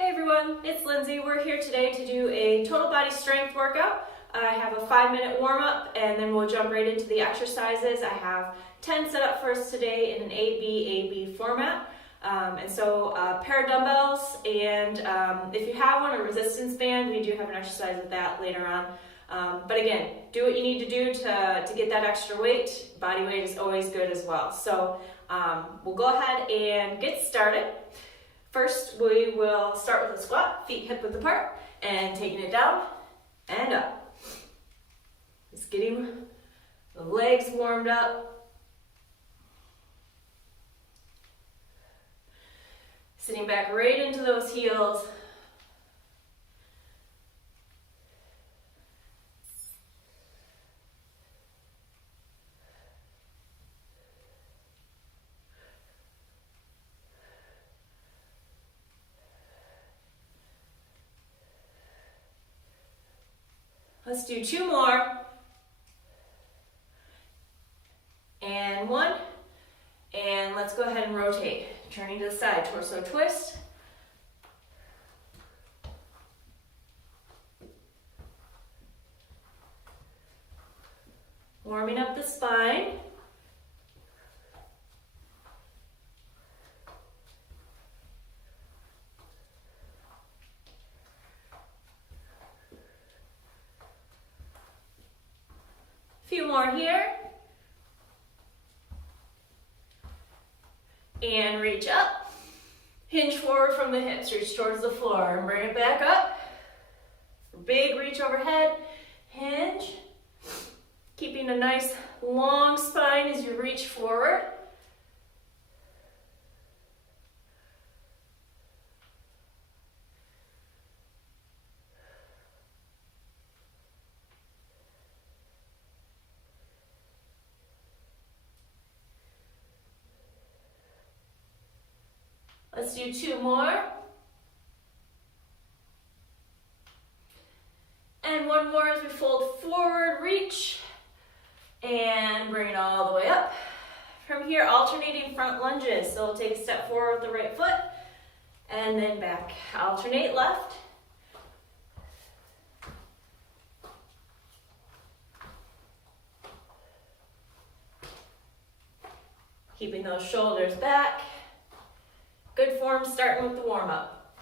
Hey everyone, it's Lindsay. We're here today to do a total body strength workout. I have a 5-minute warm-up and then we'll jump right into the exercises. I have 10 set up for us today in an AB format. And so a pair of dumbbells, and if you have one, a resistance band. We do have an exercise with that later on. But again, do what you need to do to get that extra weight. Body weight is always good as well. So we'll go ahead and get started. First, we will start with a squat, feet hip width apart, and taking it down and up. Just getting the legs warmed up. Sitting back right into those heels. Let's do 2 more. And 1. And let's go ahead and rotate. Turning to the side, torso twist. Warming up the spine. Few more here. And reach up. Hinge forward from the hips, reach towards the floor and bring it back up. Big reach overhead, hinge. Keeping a nice long spine as you reach forward. Let's do 2 more. And 1 more as we fold forward, reach, and bring it all the way up. From here, alternating front lunges. So we'll take a step forward with the right foot, and then back. Alternate left. Keeping those shoulders back. Good form starting with the warm-up.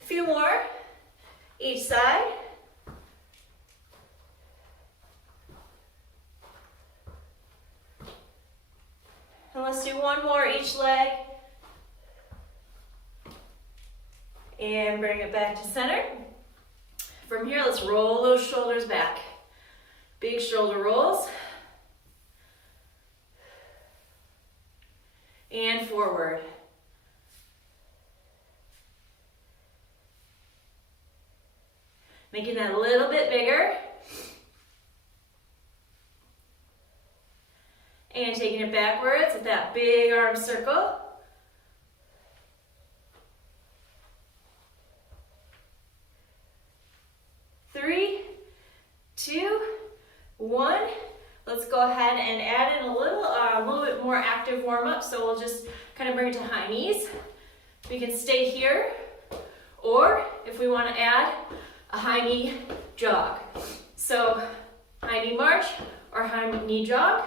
A few more, each side. And let's do 1 more each leg. And bring it back to center. From here, let's roll those shoulders back. Big shoulder rolls. And forward. Making that a little bit bigger. And taking it backwards with that big arm circle. Three, 2, 1. Let's go ahead and add in a little bit more active warm-up. So we'll just kind of bring it to high knees. We can stay here, or if we want to add a high knee jog. So high knee march or high knee jog.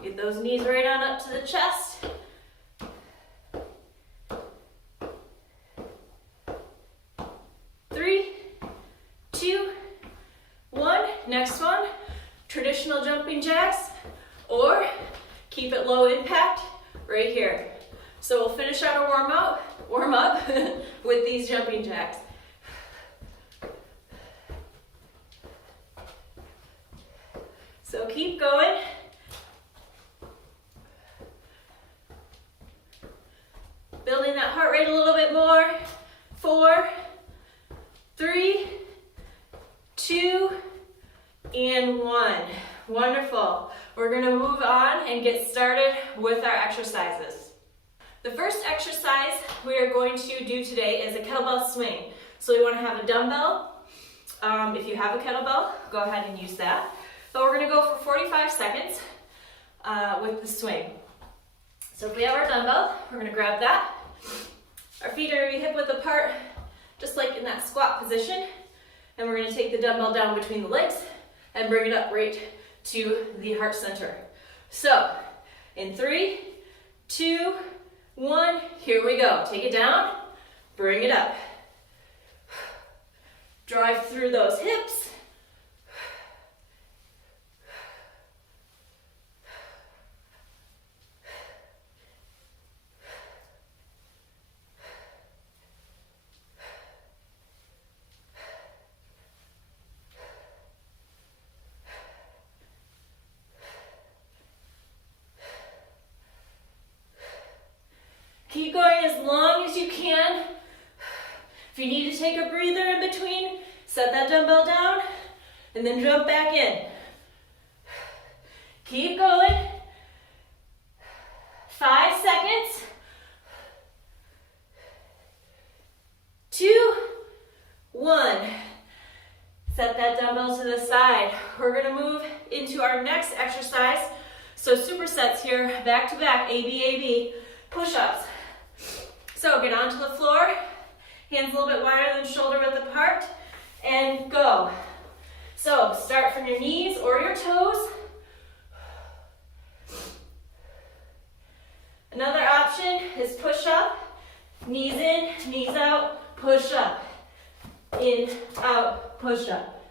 Get those knees right on up to the chest. Three, 2, 1. Next one, traditional jumping jacks, or keep it low impact right here. So we'll finish out our warm up with these jumping jacks. So keep going. Building that heart rate a little bit more. 4, 3, 2, and 1. Wonderful. We're gonna move on and get started with our exercises. The first exercise we are going to do today is a kettlebell swing. So we wanna have a dumbbell. If you have a kettlebell, go ahead and use that. But we're gonna go for 45 seconds with the swing. So if we have our dumbbell, we're gonna grab that. Our feet are gonna be hip width apart, just like in that squat position. And we're gonna take the dumbbell down between the legs and bring it up right to the heart center. So, in 3, 2, 1, here we go. Take it down, bring it up. Drive through those hips. Keep going as long as you can. If you need to take a breather in between, set that dumbbell down and then jump back in. Keep going. 5 seconds. 2, 1. Set that dumbbell to the side. We're gonna move into our next exercise. So supersets here, back to back, AB, push-ups. So get onto the floor, hands a little bit wider than shoulder width apart, and go. So start from your knees or your toes. Another option is push up, knees in, knees out, push up, in, out, push up.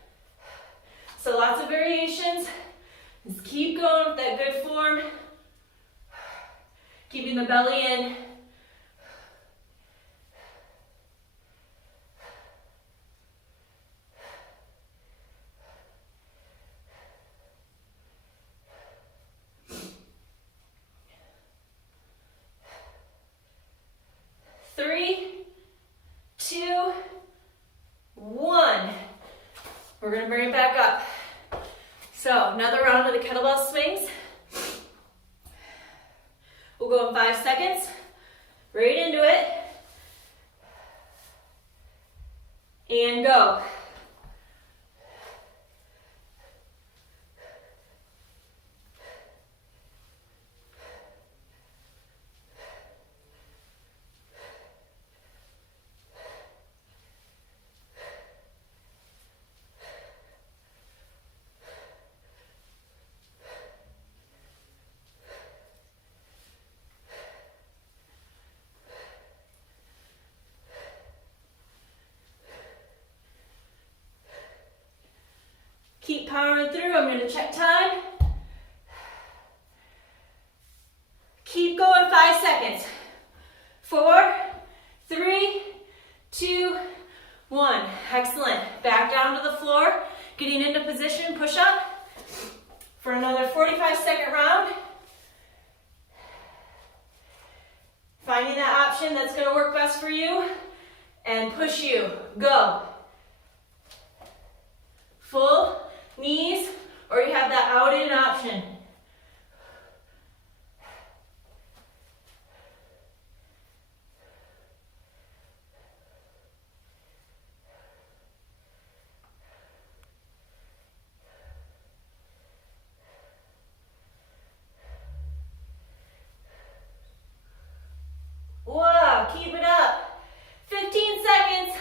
So lots of variations. Just keep going with that good form, keeping the belly in. We're gonna bring it back up. So another round of the kettlebell swings. We'll go in 5 seconds, right into it, and go. Keep powering through. I'm going to check time. Keep going, 5 seconds. 4, 3, 2, 1. Excellent. Back down to the floor. Getting into position, push up for another 45-second round. Finding that option that's going to work best for you and push you. Go. Full knees, or you have that out in option. Wow, keep it up. 15 seconds.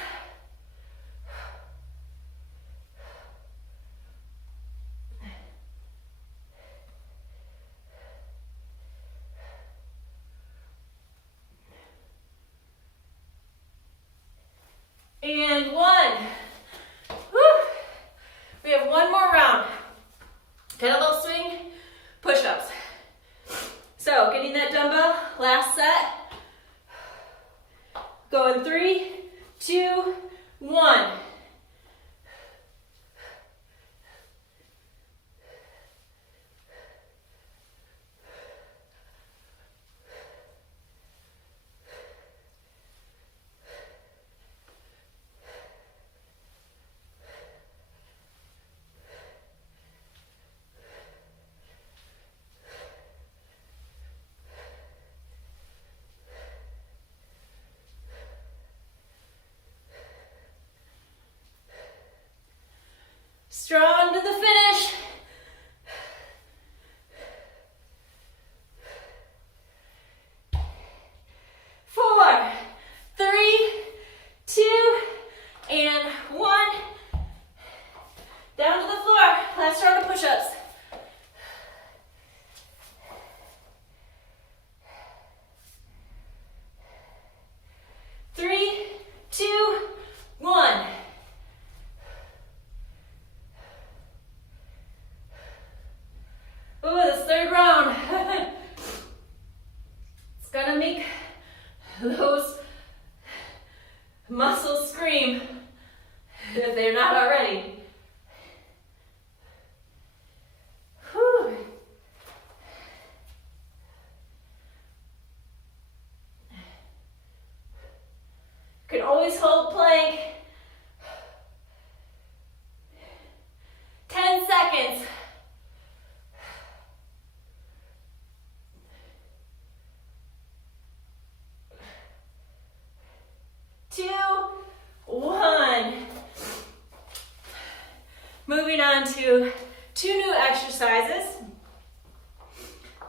two new exercises.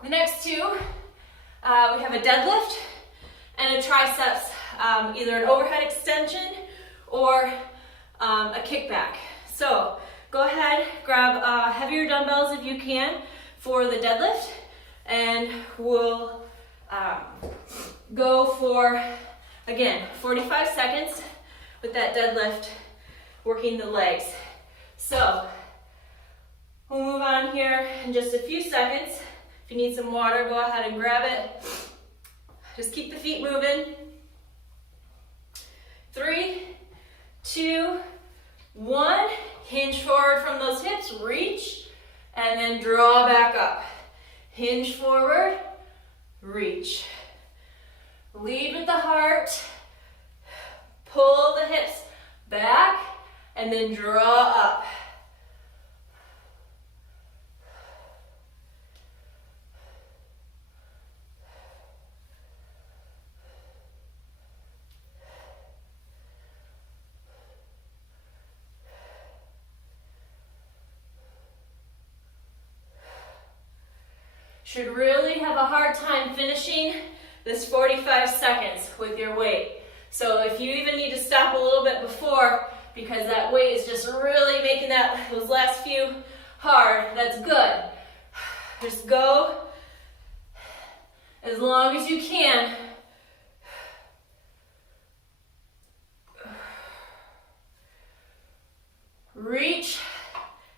The next two, we have a deadlift and a triceps, either an overhead extension or a kickback. So go ahead, grab heavier dumbbells if you can for the deadlift, and we'll go for, again, 45 seconds with that deadlift, working the legs. So we'll move on here in just a few seconds. If you need some water, go ahead and grab it. Just keep the feet moving. 3, 2, 1. Hinge forward from those hips, reach, and then draw back up. Hinge forward, reach. Lead with the heart. Pull the hips back, and then draw up. Should really have a hard time finishing this 45 seconds with your weight. So if you even need to stop a little bit before because that weight is just really making those last few hard, that's good. Just go as long as you can. Reach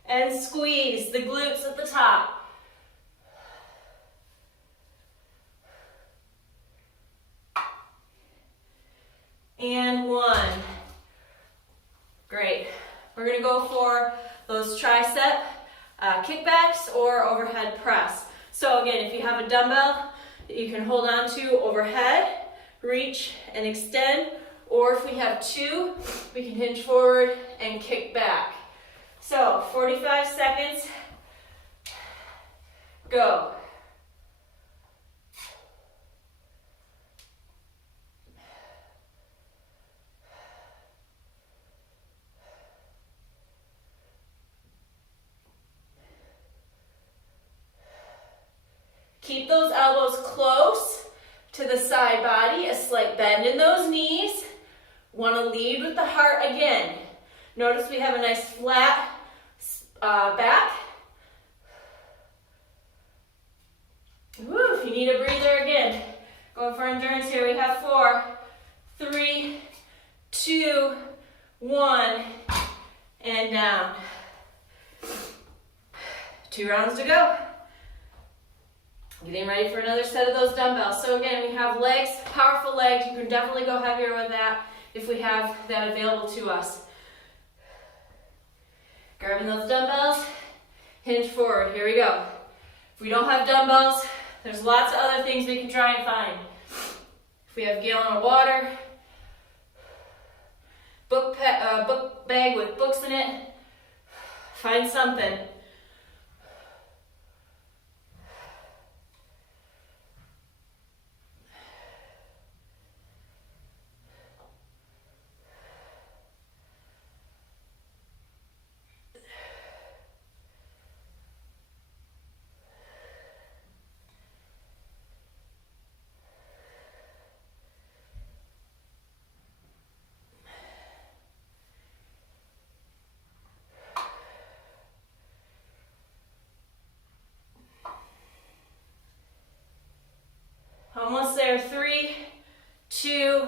and squeeze the glutes at the top. And 1. Great. We're going to go for those tricep kickbacks or overhead press. So again, if you have a dumbbell that you can hold on to overhead, reach and extend, or if we have two, we can hinge forward and kick back. So 45 seconds, go. Keep those elbows close to the side body, a slight bend in those knees. Want to lead with the heart again. Notice we have a nice flat back. Woo, if you need a breather again, going for endurance here. We have 4, 3, 2, 1, and down. 2 rounds to go. Getting ready for another set of those dumbbells. So again, we have legs, powerful legs. You can definitely go heavier with that if we have that available to us. Grabbing those dumbbells, hinge forward. Here we go. If we don't have dumbbells, there's lots of other things we can try and find. If we have a gallon of water, book bag with books in it, find something. Almost there. 3, 2,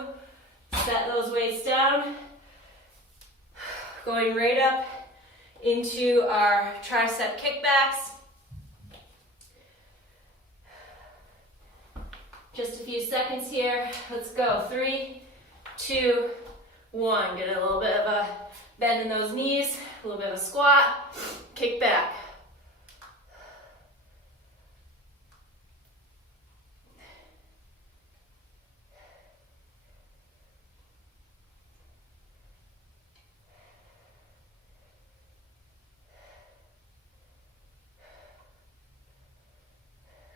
set those weights down. Going right up into our tricep kickbacks. Just a few seconds here. Let's go. 3, 2, 1. Get a little bit of a bend in those knees, a little bit of a squat, kick back.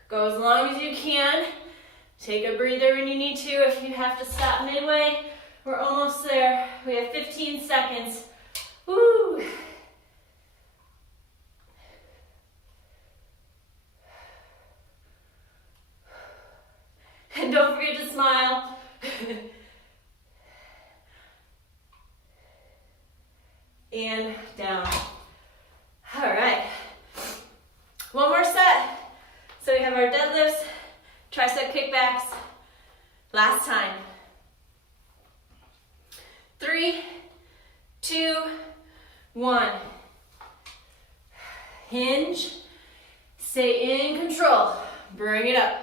Go as long as you can. Take a breather when you need to. If you have to stop midway, we're almost there. We have 15 seconds. Woo! Last time. 3, 2, 1. Hinge. Stay in control. Bring it up.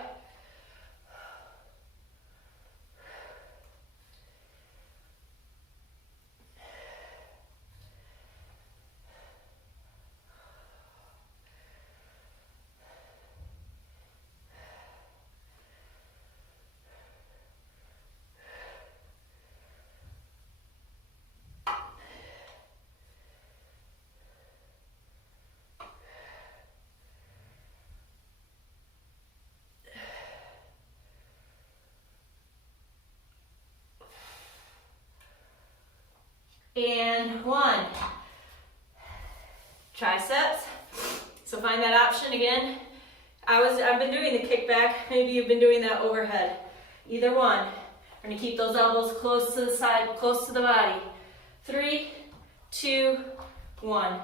And 1. Triceps. So find that option again. I've been doing the kickback. Maybe you've been doing that overhead. Either one. We're gonna keep those elbows close to the side, close to the body. 3, 2, 1.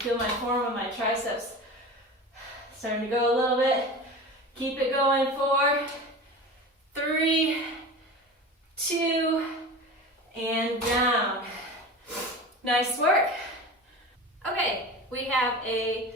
Feel my form of my triceps starting to go a little bit. Keep it going. 4, 3, 2, and down. Nice work. Okay, we have a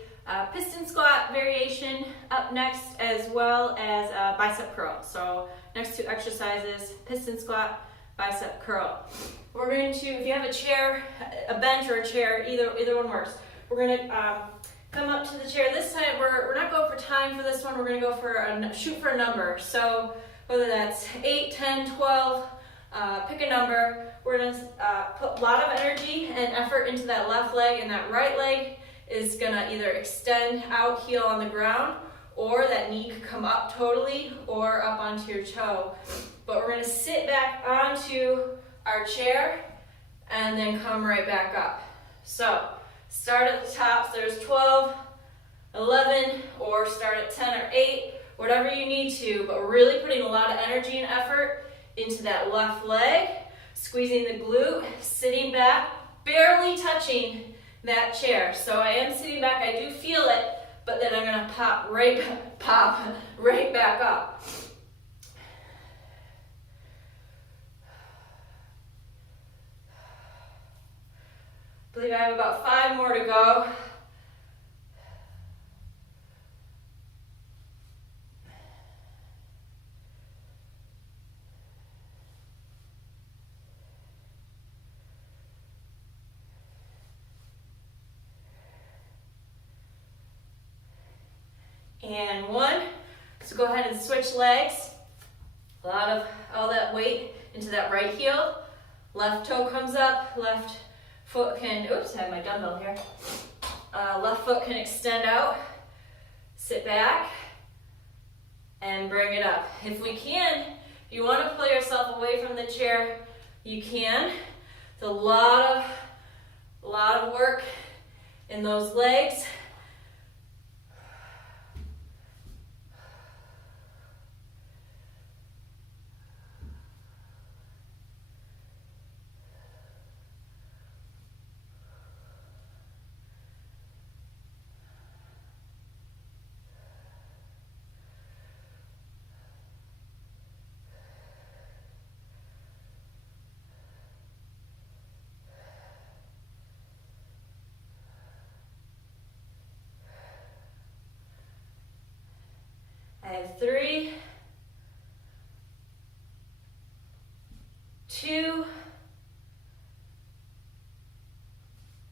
piston squat variation up next, as well as a bicep curl. So next two exercises, piston squat, bicep curl. We're going to, if you have a chair, a bench or a chair, either one works. We're going to come up to the chair. This time, we're not going for time for this one. We're going to go for shoot for a number. So whether that's 8, 10, 12, pick a number. We're going to put a lot of energy and effort into that left leg, and that right leg is going to either extend out, heel on the ground, or that knee could come up totally or up onto your toe. But we're going to sit back onto our chair and then come right back up. So start at the top, so there's 12, 11, or start at 10 or 8, whatever you need to, but really putting a lot of energy and effort into that left leg, squeezing the glute, sitting back, barely touching that chair. So I am sitting back, I do feel it, but then I'm gonna pop right back up. I believe I have about 5 more to go. And 1. So go ahead and switch legs. A lot of all that weight into that right heel. Left toe comes up, left foot can, oops, I have my dumbbell here. Left foot can extend out, sit back, and bring it up. If we can, if you want to pull yourself away from the chair, you can. It's a lot of work in those legs. I have 3, 2,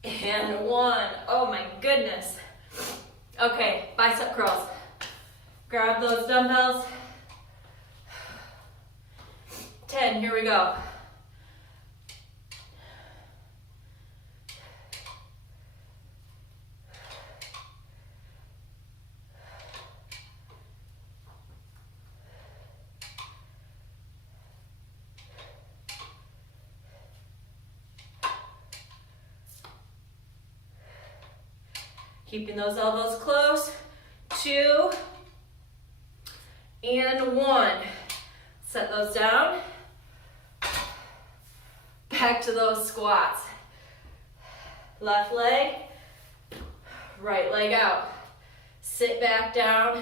and 1. Oh my goodness. Okay, bicep curls. Grab those dumbbells. 10, here we go. Keeping those elbows close. 2 and 1. Set those down. Back to those squats. Left leg, right leg out. Sit back down.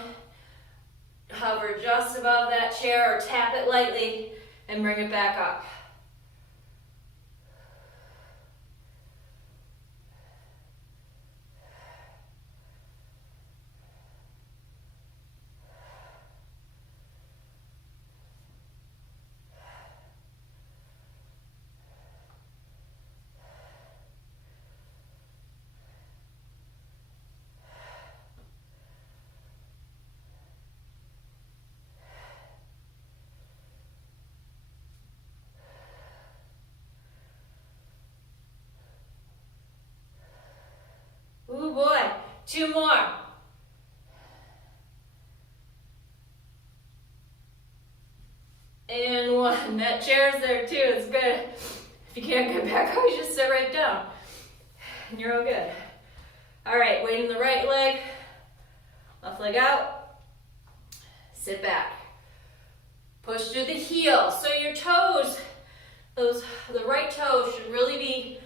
Hover just above that chair or tap it lightly and bring it back up. Ooh boy, 2 more. And 1. That chair's there too, it's good. If you can't get back up, you just sit right down. And you're all good. All right, weight in the right leg. Left leg out. Sit back. Push through the heel. So your toes, the right toe should really be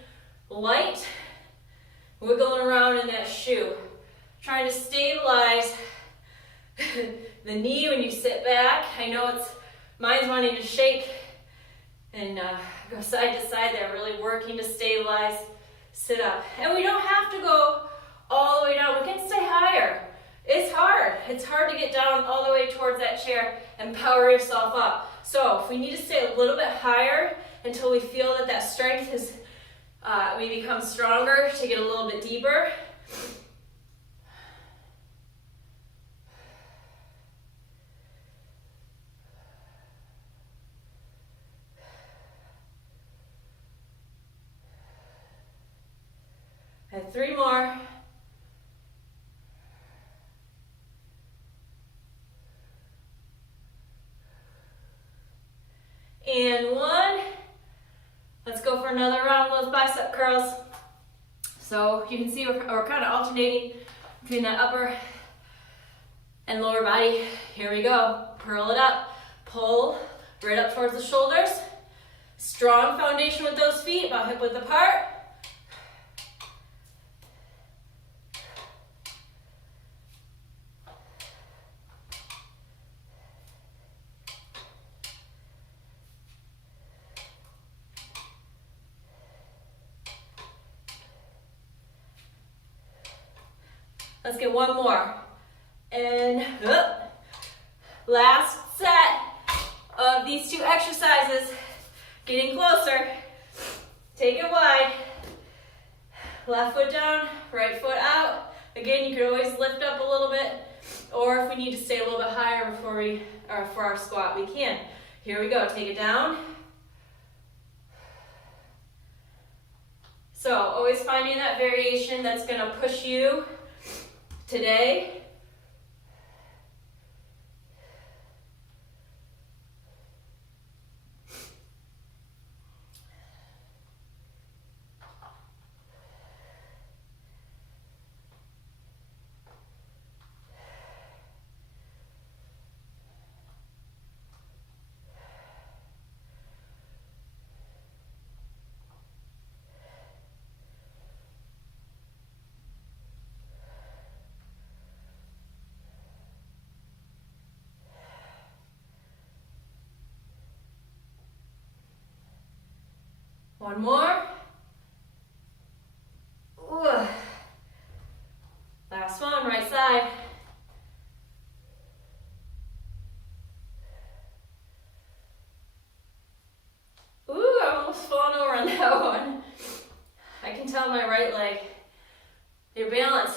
light. Wiggling around in that shoe. Trying to stabilize the knee when you sit back. I know mine's wanting to shake and go side to side there, really working to stabilize, sit up. And we don't have to go all the way down. We can stay higher. It's hard to get down all the way towards that chair and power yourself up. So if we need to stay a little bit higher until we feel that strength is we become stronger, to get a little bit deeper. And 3 more. And 1. Let's go for another round of those bicep curls. So you can see we're kind of alternating between that upper and lower body. Here we go. Curl it up. Pull right up towards the shoulders. Strong foundation with those feet, about hip width apart. Let's get 1 more. And last set of these 2 exercises. Getting closer. Take it wide. Left foot down, right foot out. Again, you could always lift up a little bit, or if we need to stay a little bit higher for our squat, we can. Here we go. Take it down. So always finding that variation that's going to push you today. One more. Ooh. Last one, right side. Ooh, I'm almost falling over on that one. I can tell my right leg, your balance.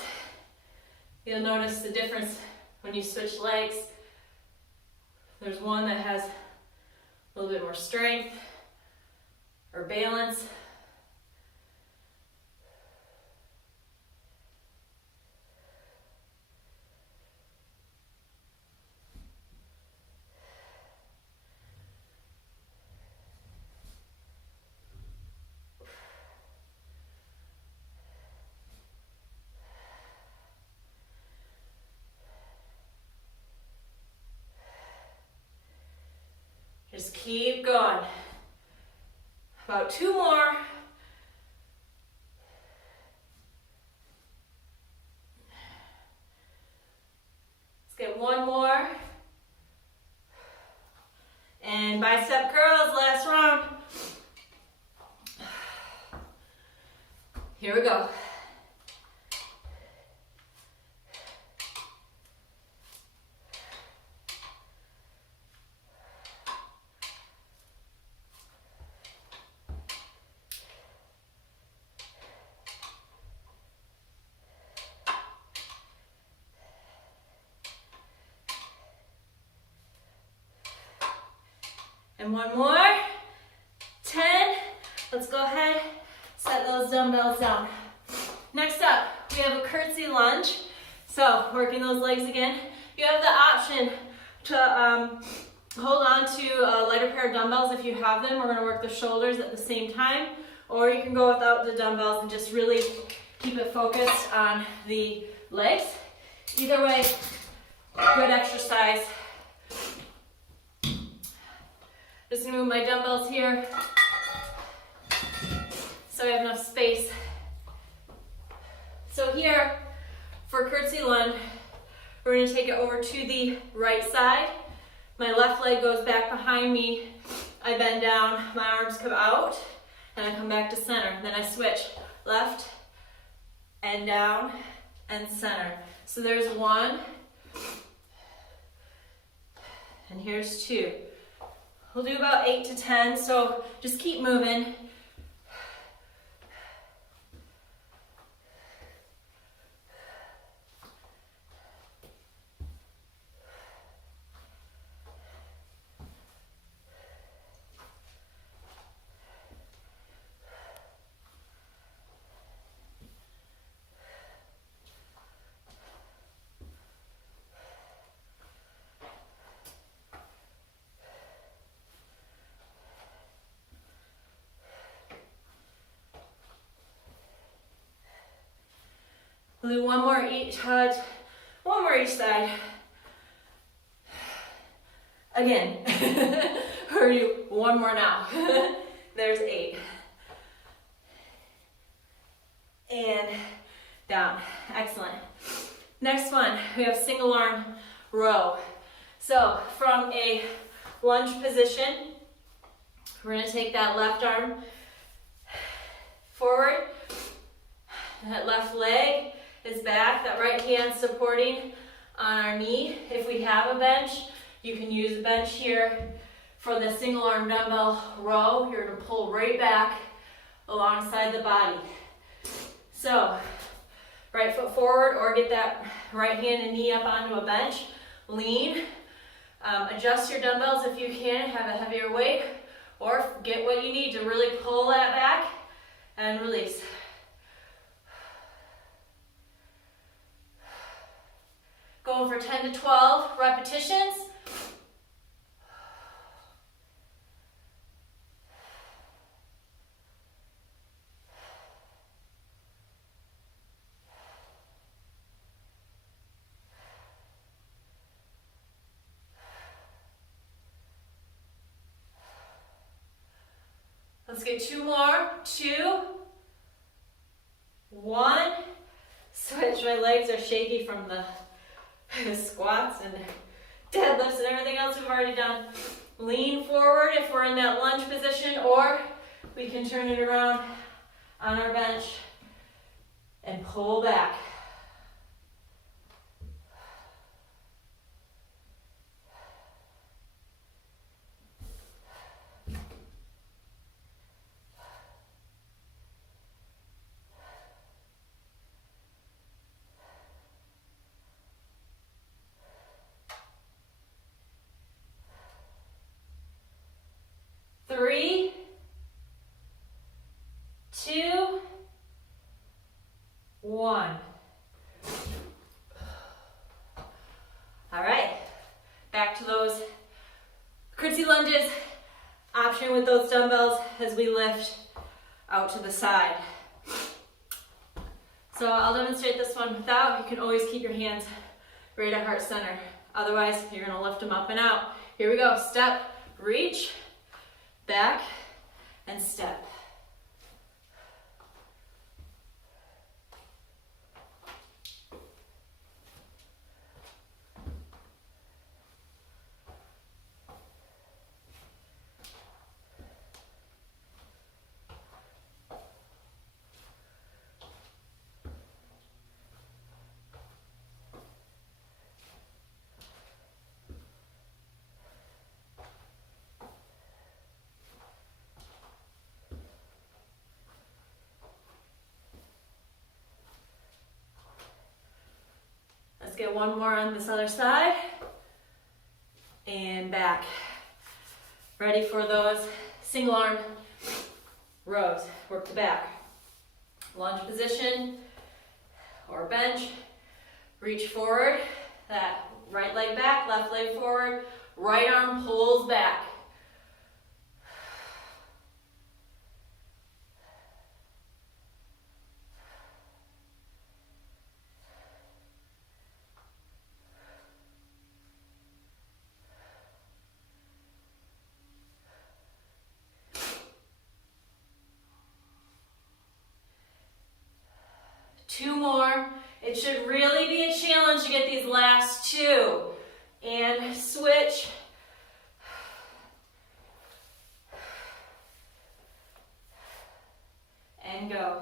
You'll notice the difference when you switch legs. There's one that has a little bit more strength or balance. Just keep going. About 2 more. Let's get 1 more. And bicep curls, last round. Here we go. And 1 more. 10. Let's go ahead, set those dumbbells down. Next up, we have a curtsy lunge. So working those legs again. You have the option to hold on to a lighter pair of dumbbells if you have them. We're going to work the shoulders at the same time. Or you can go without the dumbbells and just really keep it focused on the legs. Either way, good exercise. Just gonna move my dumbbells here so I have enough space. So here, for curtsy lunge, we're gonna take it over to the right side. My left leg goes back behind me. I bend down, my arms come out, and I come back to center. Then I switch left and down and center. So there's 1, and here's 2. We'll do about 8 to 10, so just keep moving. We'll do one more each side. Again. We're gonna do 1 more now. There's 8. And down. Excellent. Next one, we have single arm row. So from a lunge position, we're gonna take that left arm forward. That left leg is back, that right hand supporting on our knee. If we have a bench, you can use a bench here. For the single arm dumbbell row, you're gonna pull right back alongside the body. So, right foot forward, or get that right hand and knee up onto a bench. Lean, adjust your dumbbells if you can, have a heavier weight, or get what you need to really pull that back and release. Going for 10 to 12 repetitions. Let's get 2 more. 2, 1. Switch, my legs are shaky from the squats and deadlifts and everything else we've already done. Lean forward if we're in that lunge position, or we can turn it around on our bench and pull back. Three, 2, 1. All right, back to those curtsy lunges. Option with those dumbbells as we lift out to the side. So I'll demonstrate this one without. You can always keep your hands right at heart center. Otherwise, you're gonna lift them up and out. Here we go, step reach, back, and step. Let's get one more on this other side. And back. Ready for those single arm rows. Work the back. Lunge position or bench. Reach forward. That right leg back, left leg forward. Right arm pulls back. Two more. It should really be a challenge to get these last two. And switch. And go.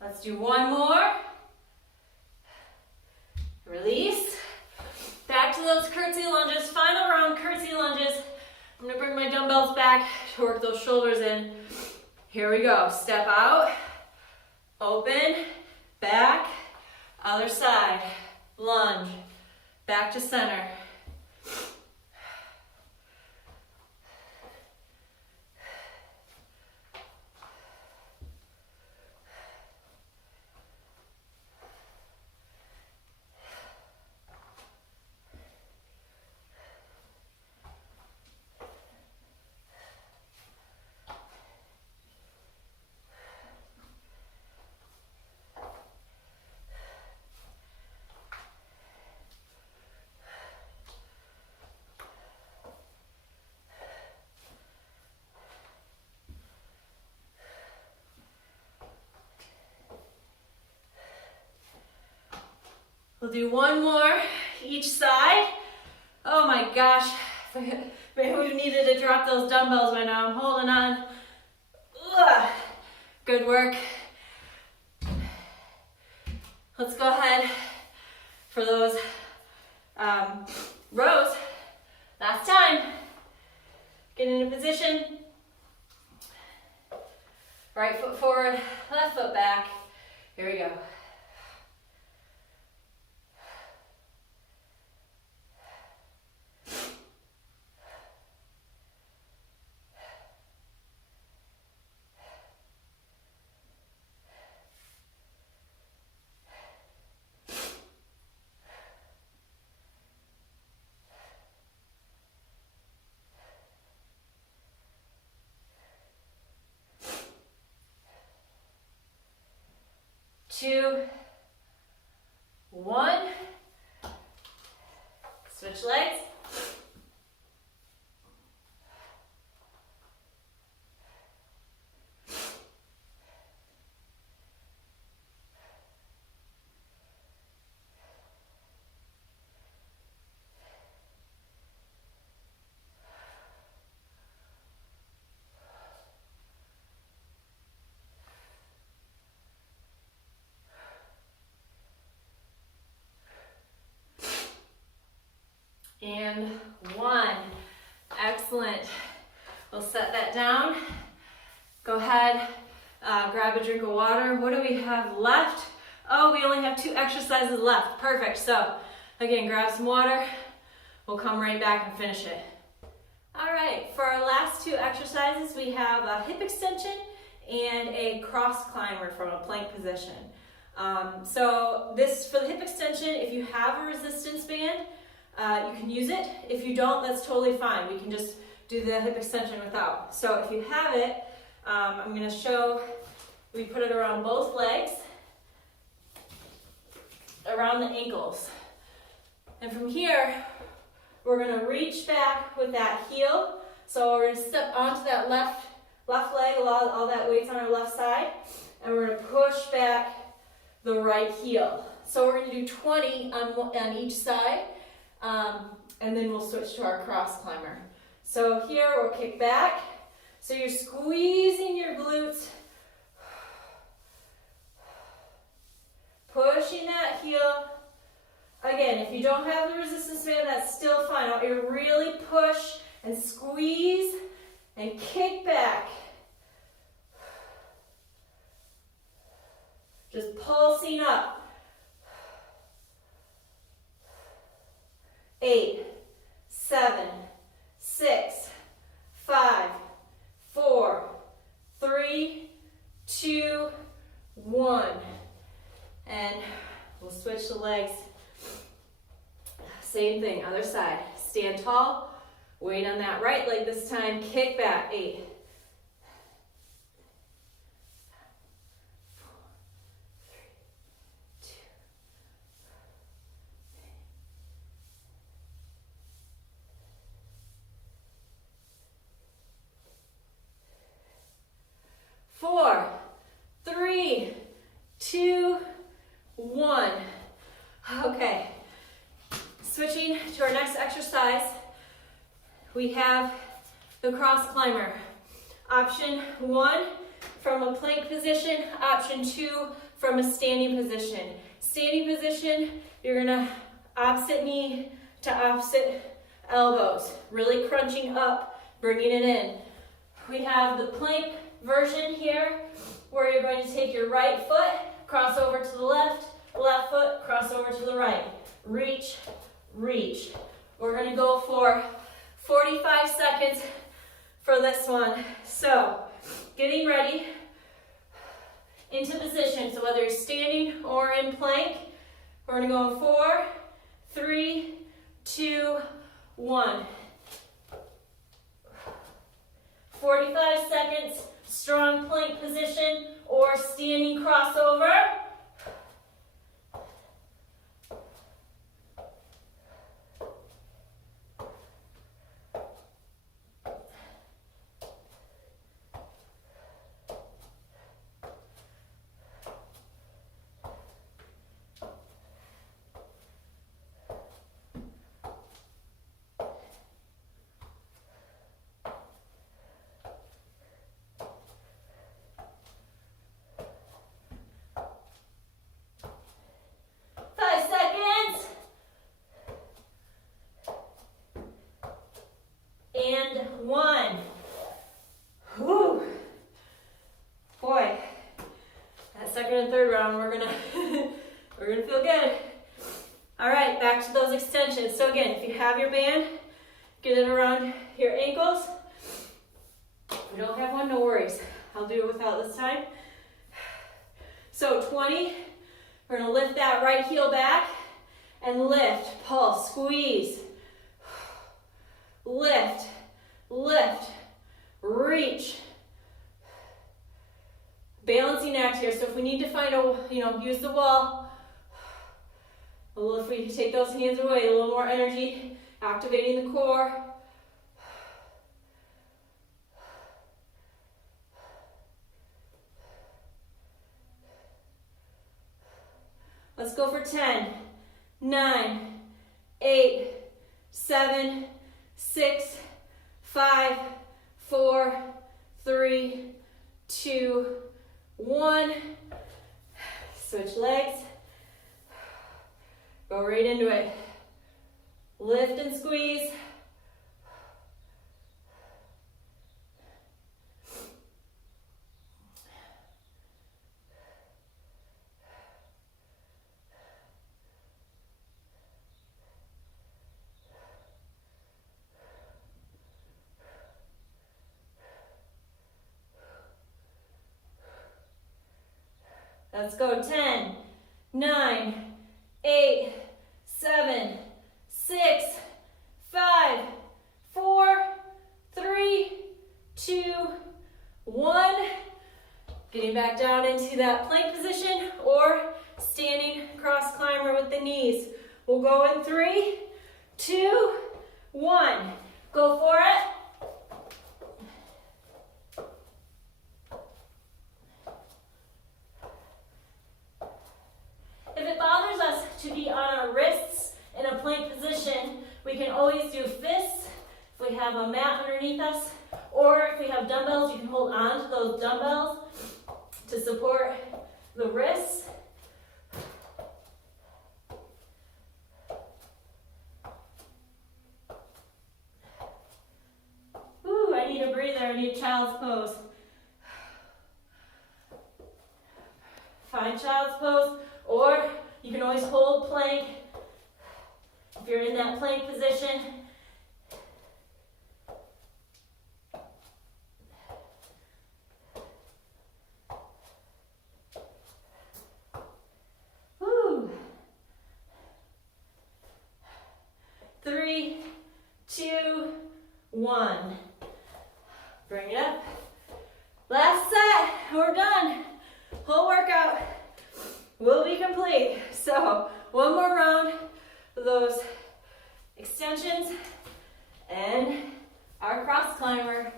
Let's do one more. Release. Back to those curtsy lunges. Final round curtsy lunges. I'm gonna bring my dumbbells back to work those shoulders in. Here we go. Step out. Open. Back. Other side. Lunge. Back to center. We'll do one more each side. Oh my gosh, maybe we needed to drop those dumbbells by now. I'm holding on. Ugh. Good work. Let's go ahead for those rows. Last time. Get into position. Right foot forward, left foot back. Here we go. Two, one, switch legs. And one. Excellent. We'll set that down. Go ahead, grab a drink of water. What do we have left? Oh, we only have 2 exercises left. Perfect. So again, grab some water. We'll come right back and finish it. All right, for our last 2 exercises, we have a hip extension and a cross climber from a plank position. So this, for the hip extension, if you have a resistance band, you can use it. If you don't, that's totally fine. We can just do the hip extension without. So if you have it, I'm going to show, we put it around both legs, around the ankles. And from here, we're going to reach back with that heel. So we're going to step onto that left leg, all that weight's on our left side, and we're going to push back the right heel. So we're going to do 20 on each side, and then we'll switch to our cross climber. So here we'll kick back. So you're squeezing your glutes, pushing that heel. Again, if you don't have the resistance band, that's still fine. I want you to really push and squeeze and kick back. Just pulsing up. 8, 7, 6, 5, 4, 3, 2, 1. And we'll switch the legs. Same thing, other side. Stand tall, weight on that right leg this time, kick back. 8, 4, 3, 2, 1. Okay, switching to our next exercise, we have the cross climber. Option 1 from a plank position, option 2 from a standing position. Standing position, you're gonna opposite knee to opposite elbows, really crunching up, bringing it in. We have the plank version here, where you're going to take your right foot, cross over to the left foot, cross over to the right. Reach, reach. We're going to go for 45 seconds for this one. So, getting ready, into position. So whether you're standing or in plank, we're going to go in 4, 3, 2, 1. 45 seconds. Strong plank position or standing crossover. And 1. Whew. Boy, that second and third round, we're gonna feel good. All right, back to those extensions. So again, if you have your band, get it around your ankles. If you don't have one, no worries. I'll do it without this time. So 20, we're gonna lift that right heel back and lift, pulse, squeeze. Lift, lift, reach. Balancing act here. So if we need to find a, use the wall, if we take those hands away, a little more energy, activating the core. Let's go for 10, 9, 8, 7, 6, 5, 4, 3, 2, 1. Switch legs. Go right into it. Lift and squeeze. Let's go. 10, 9, 8, 7, 6, 5, 4, 3, 2, 1. Getting back down into that plank position or standing cross climber with the knees. We'll go in 3, 2, 1. Go for it. If it bothers us to be on our wrists in a plank position, we can always do fists if we have a mat underneath us, or if we have dumbbells, you can hold on to those dumbbells to support the wrists. Ooh, I need a breather, I need child's pose. Find child's pose, or you can always hold plank if you're in that plank position. Woo. 3, 2, 1. Bring it up. Last set, we're done. Whole workout will be complete. So one more round of those extensions and our cross climber.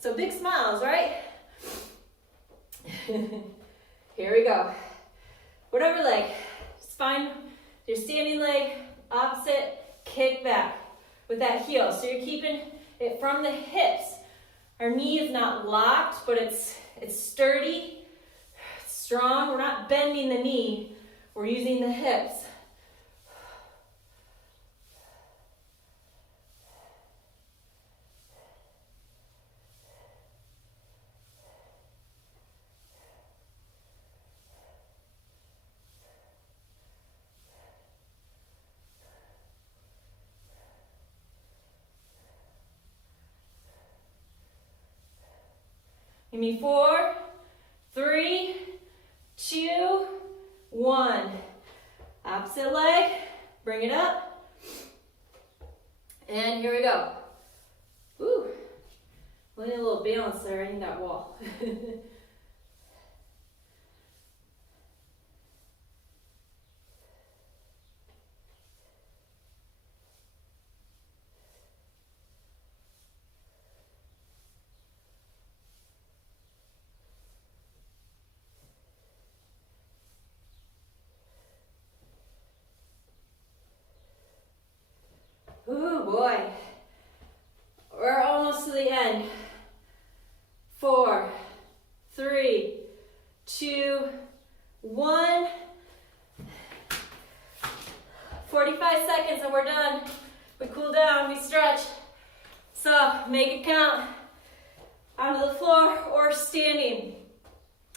So big smiles, right? Here we go. Whatever leg, just find your standing leg, opposite, kick back with that heel. So you're keeping it from the hips. Our knee is not locked, but it's sturdy, it's strong. We're not bending the knee, we're using the hips. Give me 4, 3, 2, 1. Opposite leg, bring it up. And here we go. Ooh, we need a little balance there in that wall. Ooh, boy. We're almost to the end. 4, 3, 2, 1. 45 seconds and we're done. We cool down, we stretch. So make it count. Onto the floor or standing.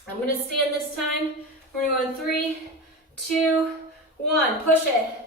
I'm gonna stand this time. We're gonna go in 3, 2, 1. Push it.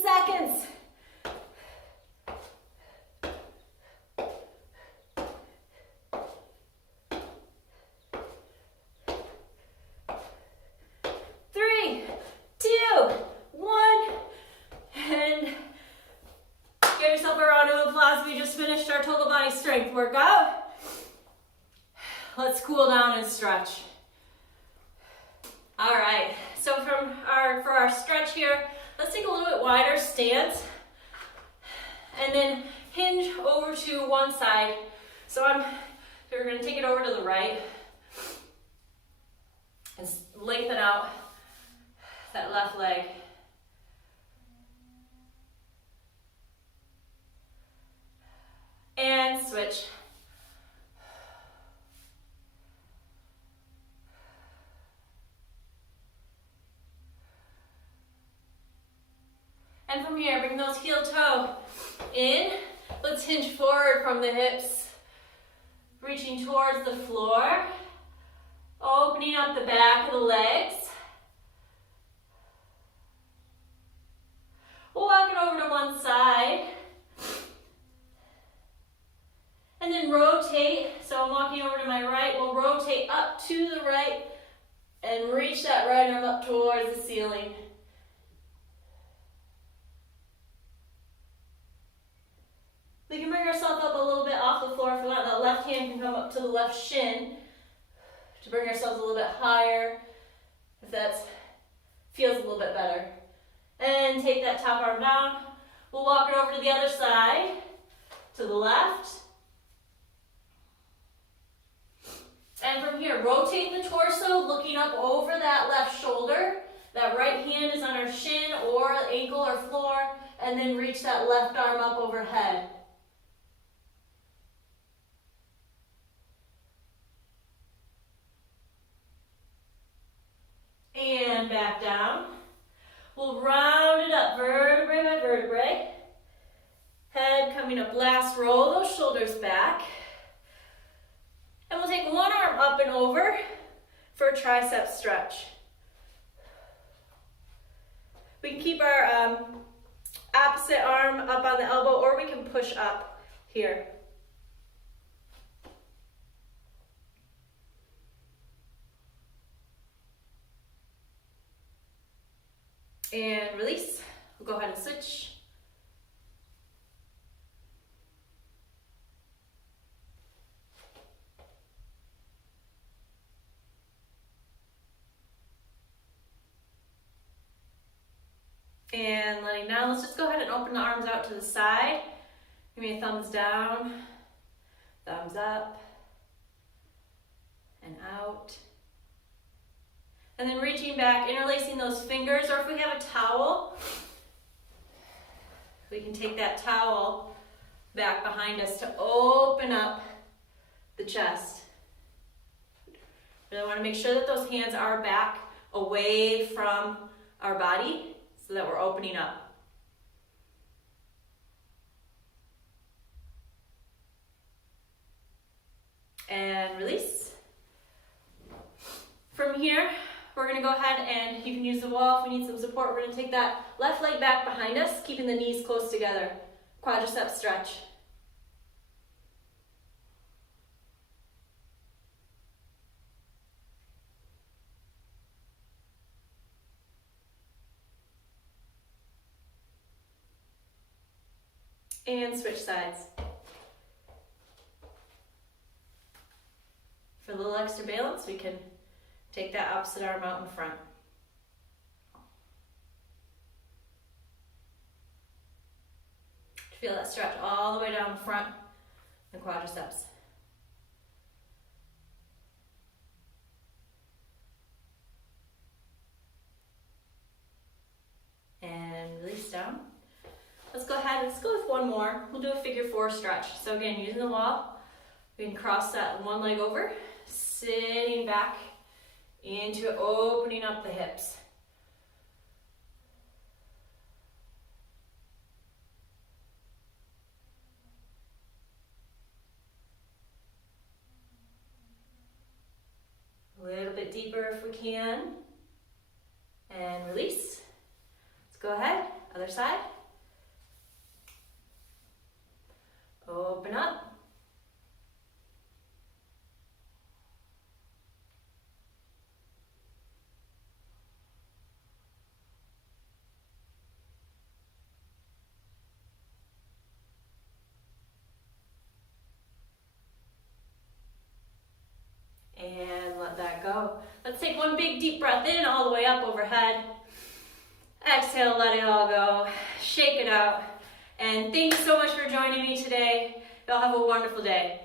Seconds. Three, 2, 1, and give yourself a round of applause. We just finished our total body strength workout. Let's cool down and stretch. All right, so for our stretch here, let's take a little bit wider stance and then hinge over to one side. So we're gonna take it over to the right and lengthen out that left leg. And switch. And from here, bring those heel toe in. Let's hinge forward from the hips, reaching towards the floor, opening up the back of the legs. We'll walk it over to one side. And then rotate. So I'm walking over to my right. We'll rotate up to the right and reach that right arm up towards the ceiling. We can bring ourselves up a little bit off the floor if we want. That left hand can come up to the left shin to bring ourselves a little bit higher if that feels a little bit better. And take that top arm down. We'll walk it over to the other side, to the left. And from here, rotate the torso, looking up over that left shoulder. That right hand is on our shin or ankle or floor, and then reach that left arm up overhead. And back down. We'll round it up, vertebrae by vertebrae. Head coming up last, roll those shoulders back. And we'll take one arm up and over for a tricep stretch. We can keep our opposite arm up on the elbow, or we can push up here. And release. We'll go ahead and switch. And letting down. Let's just go ahead and open the arms out to the side. Give me a thumbs down, thumbs up, and out. And then reaching back, interlacing those fingers, or if we have a towel, we can take that towel back behind us to open up the chest. Really want to make sure that those hands are back away from our body so that we're opening up. And release. From here, we're going to go ahead and you can use the wall if we need some support. We're going to take that left leg back behind us, keeping the knees close together. Quadricep stretch. And switch sides. For a little extra balance, we can take that opposite arm out in front. Feel that stretch all the way down the front, the quadriceps. And release down. Let's go ahead, let's go with one more. We'll do a figure four stretch. So again, using the wall, we can cross that one leg over, sitting back into opening up the hips. A little bit deeper if we can. And release. Let's go ahead, other side. Open up. And let that go. Let's take one big deep breath in all the way up overhead. Exhale, let it all go. Shake it out. And thank you so much for joining me today. Y'all have a wonderful day.